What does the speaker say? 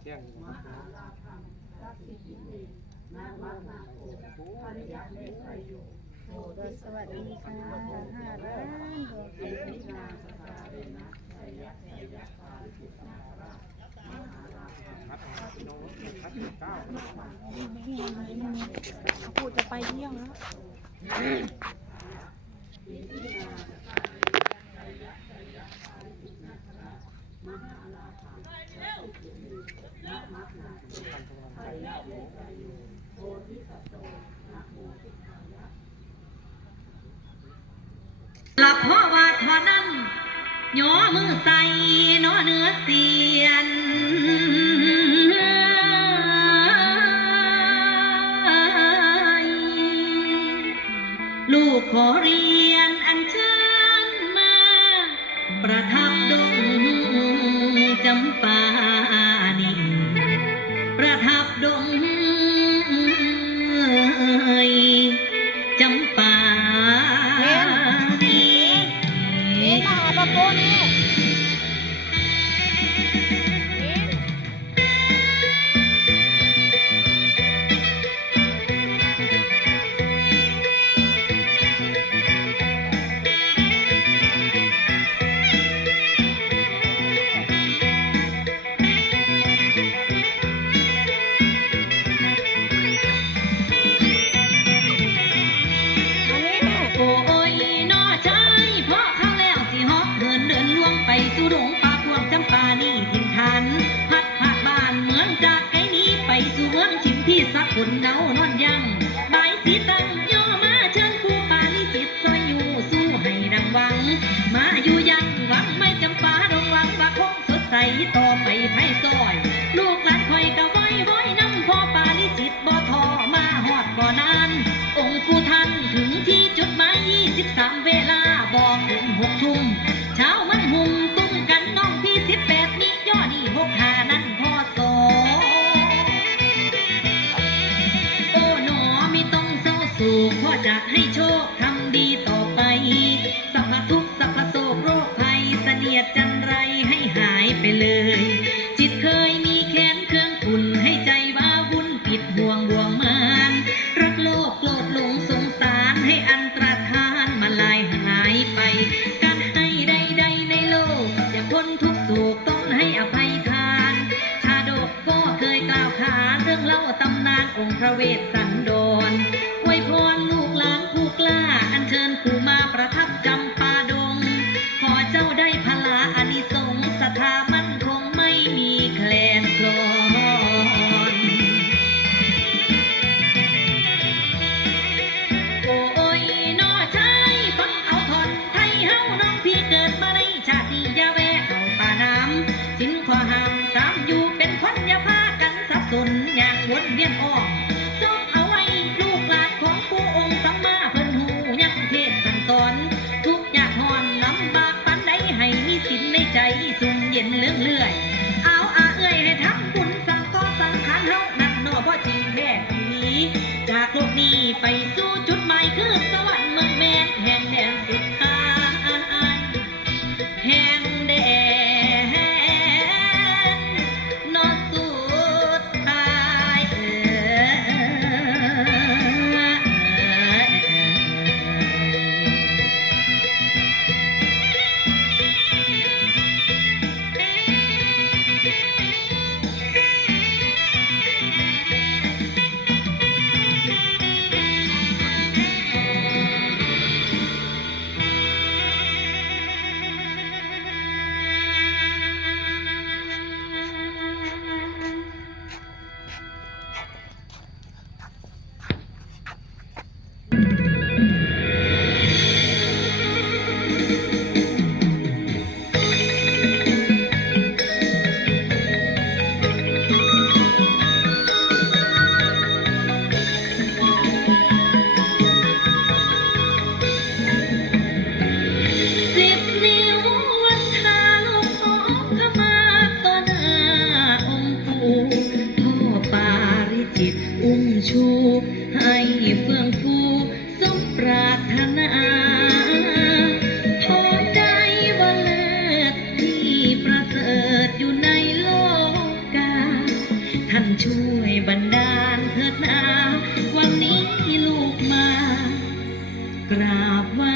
เที่ยงโอ้โดยสวัสดีค่ะห้าร้านดอกเข็มครับพี่น้องครับเก้า พูดจะไปเที่ยวแล้วหลับเพราะว่าเท่านั้นโยมือใส่นอเนื้อเสียน ขอเรียนอันเชิญมา ประทับดงจำปา คนเดานอนยังใบายสีตังย่อมาเชิญคู่ปาลิจิตซอยอยู่สู้ให้ดังหวัง มาอยู่ยังหวังไม่จำปาดงหวังว่าคงสดใสต่อไปไพ่ซอย ลูกหลานคอยกะว้ไว้น้ำพ่อปาลิจิตบ่ทอมาหอดบ่นาน องค์ผู้ท่านถึงที่จุดหมาย23เวลาบอกถึงหกทุ่ม เสนียดจันไรให้หายไปเลย จิตเคยมีแค้นเครื่องขุ่นให้ใจว่าวุ่นปิดห่วงห่วงมานรักโลภโกรธหลงสงสารให้อันตรธานมาลายหายไป การให้ใดๆในโลกอย่าพ้นทุกข์โศกต้องให้อภัยทาน ชาดกก็เคยกล่าวขานเรื่องเล่าตำนานองค์พระเวสสัน เวียนออกจงเอาไว้ลูกหลานของผู้องค์สัมมาเพิ่นหูยักเทศสั่งสอน ทุกอยากหอนลำบากปันใดให้มีสินในใจสุ่มเย็นเลื่องเลื่อย เอาอาเอ้ยให้ทำบุญสังก็สังขารเฮานั่นนอพ่อจริงแท้ผีจากโลกนี้ไปสู่จุดหมายคือสวรรค์ ให้เฟื่องฟูสมปรารถนาพอได้ว่าที่ประเสริฐอยู่ในโลกา ท่านช่วยบันดาเถิดนาวันนี้ลูกมา กราบว่า